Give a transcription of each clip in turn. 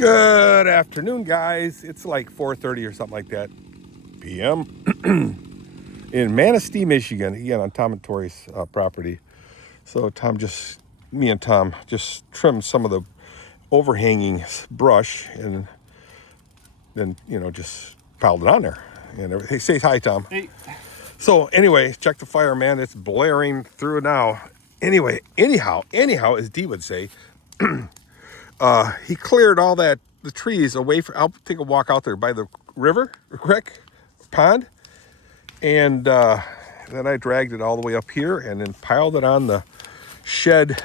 Good afternoon, guys. It's like 4:30 or something like that p.m. in Manistee, Michigan, again on Tom and Tori's property. So me and Tom just trimmed some of the overhanging brush and then, just piled it on there. And hey, say hi, Tom. Hey. So anyway, check the fire, man. It's blaring through now. Anyhow, as Dee would say, he cleared all the trees away from. I'll take a walk out there by the river, creek, pond, and then I dragged it all the way up here and then piled it on the shed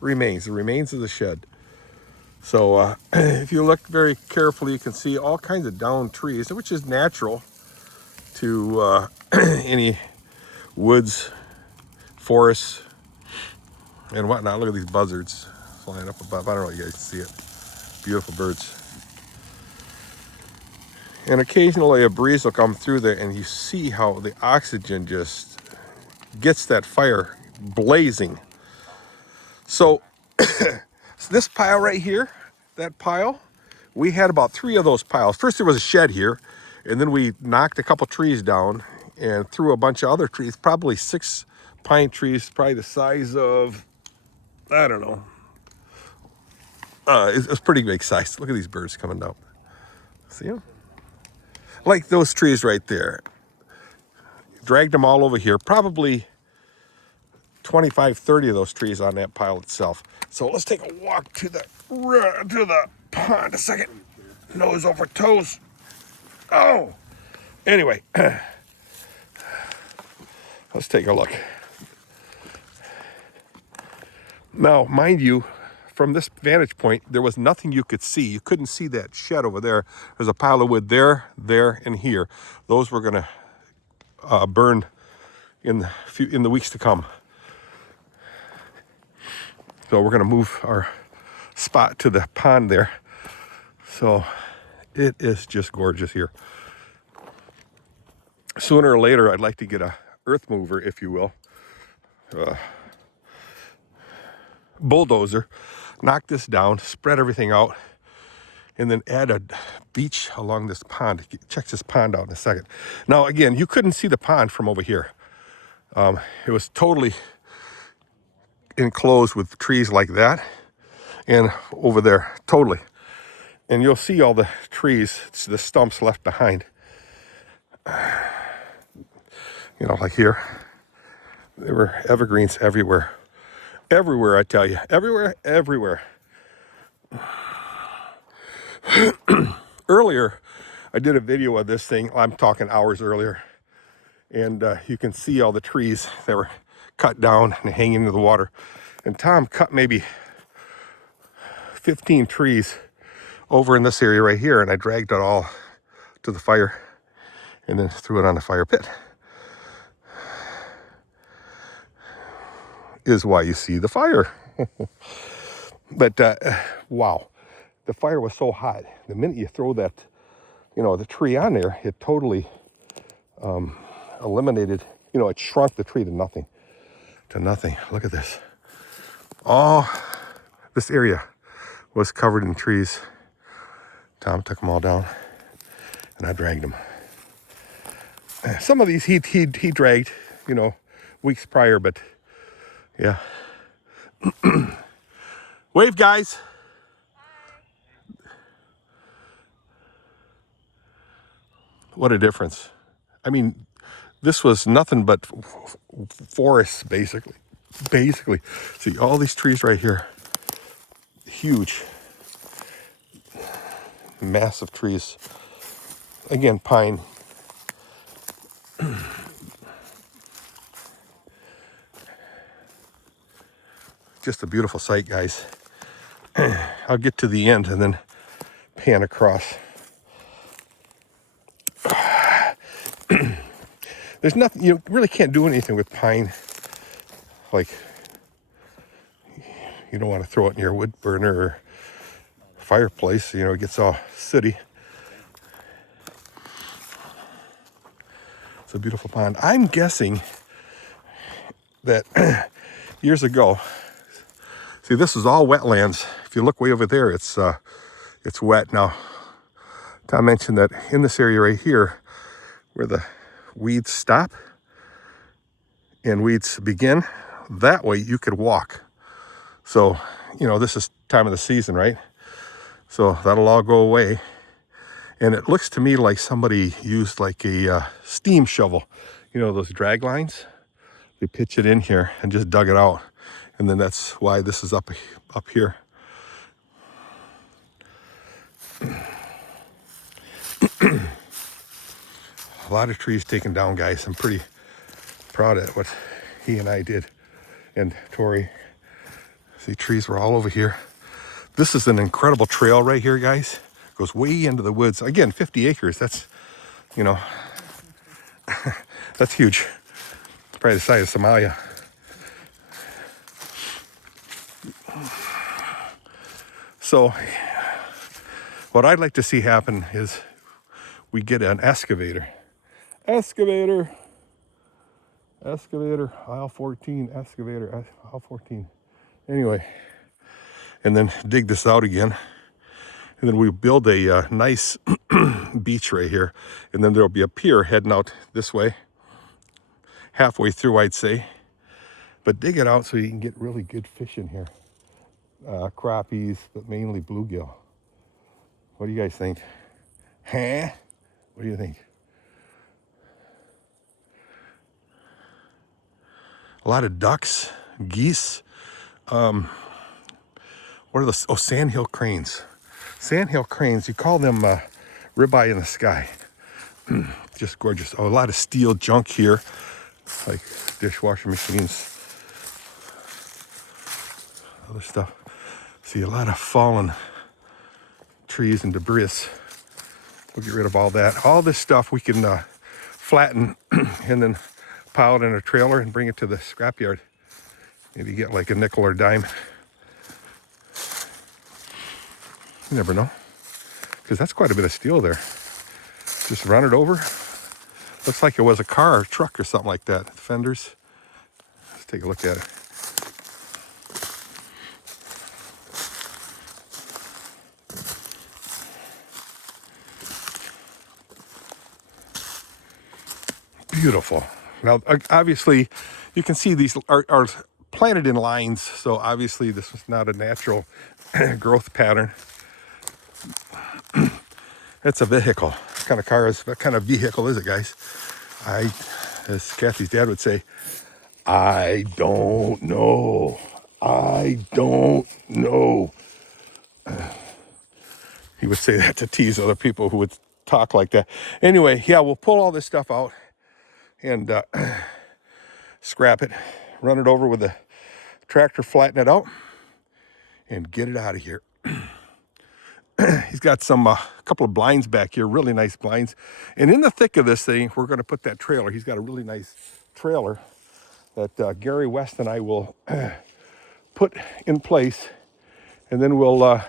remains, the remains of the shed. So if you look very carefully, you can see all kinds of downed trees, which is natural to any woods, forests, and whatnot. Look at these buzzards flying up above. I don't know if you guys can see it. Beautiful birds. And occasionally a breeze will come through there and you see how the oxygen just gets that fire blazing. So this pile right here, that pile, we had about 3 of those piles. First there was a shed here, and then we knocked a couple trees down and threw a bunch of other trees, probably 6 pine trees, probably the size of, I don't know. It's pretty big size. Look at these birds coming down. See them? Like those trees right there. Dragged them all over here. Probably 25, 30 of those trees on that pile itself. So let's take a walk to the pond a second. Nose over toes. Oh! Anyway, let's take a look. Now, mind you, from this vantage point, there was nothing you could see. You couldn't see that shed over there. There's a pile of wood there, and here. Those were going to burn in the weeks to come. So we're going to move our spot to the pond there. So it is just gorgeous here. Sooner or later, I'd like to get a earth mover, if you will, bulldozer, knock this down, spread everything out, and then add a beach along this pond. Check this pond out in a second. Now, again, you couldn't see the pond from over here. It was totally enclosed with trees like that, and over there, totally. And you'll see all the trees, the stumps left behind. Like here, there were evergreens everywhere. Everywhere, I tell you. Everywhere. Earlier, I did a video of this thing. I'm talking hours earlier. And you can see all the trees that were cut down and hanging into the water. And Tom cut maybe 15 trees over in this area right here. And I dragged it all to the fire and then threw it on the fire pit. Is why you see the fire. But wow, the fire was so hot. The minute you throw that, the tree on there, it totally eliminated, it shrunk the tree to nothing. Look at this. All this area was covered in trees. Tom took them all down and I dragged them. Some of these he dragged, weeks prior, but yeah. Wave, guys. What a difference. I mean, this was nothing but forests, basically. See, all these trees right here. Huge. Massive trees. Again, pine. Just a beautiful sight, guys. I'll get to the end and then pan across. There's nothing, you really can't do anything with pine. Like, you don't want to throw it in your wood burner or fireplace, it gets all sooty. It's a beautiful pond. I'm guessing that years ago, see, this is all wetlands. If you look way over there, it's It's wet now. Tom mentioned that in this area right here, where the weeds stop and weeds begin, that way you could walk. So, you know, this is time of the season, right? So that'll all go away. And it looks to me like somebody used like a steam shovel. You know, those drag lines? They pitch it in here and just dug it out. And then that's why this is up here. A lot of trees taken down, guys. I'm pretty proud of what he and I did. And Tori, see, trees were all over here. This is an incredible trail right here, guys. It goes way into the woods. Again, 50 acres. That's, you know, that's huge. It's probably the size of Somalia. So what I'd like to see happen is we get an excavator. Excavator, aisle 14, excavator, aisle 14. Anyway, and then dig this out again. And then we build a nice beach right here. And then there'll be a pier heading out this way. Halfway through, I'd say. But dig it out so you can get really good fish in here. Crappies, but mainly bluegill. What do you guys think? Huh? What do you think? A lot of ducks, geese. What are those? Oh, sandhill cranes. Sandhill cranes, you call them ribeye in the sky. Just gorgeous. Oh, a lot of steel junk here, like dishwasher machines, other stuff. See, a lot of fallen trees and debris. We'll get rid of all that. All this stuff we can flatten and then pile it in a trailer and bring it to the scrapyard. Maybe get like a nickel or dime. You never know. Because that's quite a bit of steel there. Just run it over. Looks like it was a car or truck or something like that. Fenders. Let's take a look at it. Beautiful. Now, obviously, you can see these are planted in lines, so obviously this was not a natural growth pattern. It's a vehicle. What kind of car is, what kind of vehicle is it, guys? As Kathy's dad would say, I don't know. I don't know. He would say that to tease other people who would talk like that. Anyway, yeah, we'll pull all this stuff out and scrap it, run it over with a tractor, flatten it out, and get it out of here. He's got some couple of blinds back here, really nice blinds. And in the thick of this thing, we're going to put that trailer. He's got a really nice trailer that Gary West and I will put in place, and then we will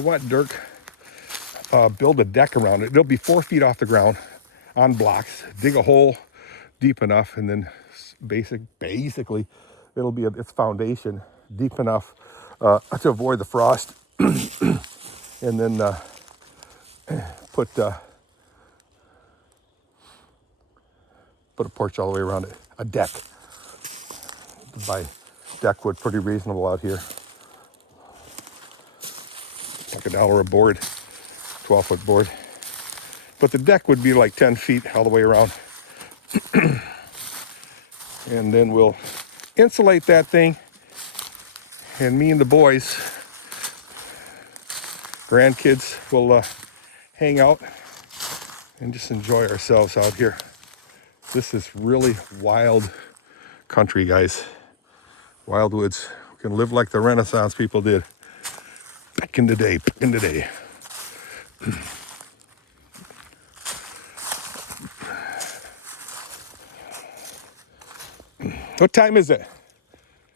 what, Dirk? Build a deck around it. It'll be 4 feet off the ground on blocks. Dig a hole deep enough, and then basically it'll be its foundation deep enough to avoid the frost, and then put a porch all the way around it. A deck. By deck wood, pretty reasonable out here. Like $1 a board, 12-foot board. But the deck would be like 10 feet all the way around. And then we'll insulate that thing, and me and the boys, grandkids, will hang out and just enjoy ourselves out here. This is really wild country, guys. Wild woods. We can live like the Renaissance people did back in the day, What time is it?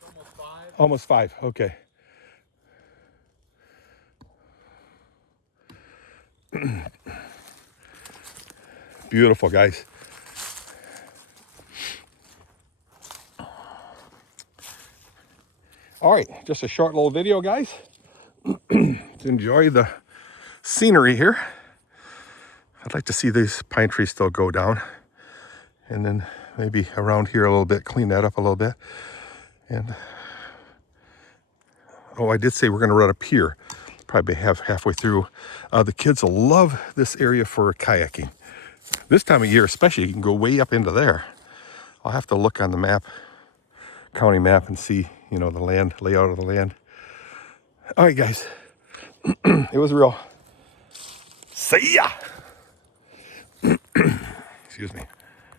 Almost 5. Almost 5, okay. Beautiful, guys. All right, just a short little video, guys. Enjoy the scenery here. I'd like to see these pine trees still go down, and then maybe around here a little bit, clean that up a little bit. And oh, I did say we're going to run up here, probably halfway through. The kids will love this area for kayaking. This time of year especially, you can go way up into there. I'll have to look on the map, county map, and see, you know, the land, layout of the land. All right, guys, it was real. See ya. Excuse me.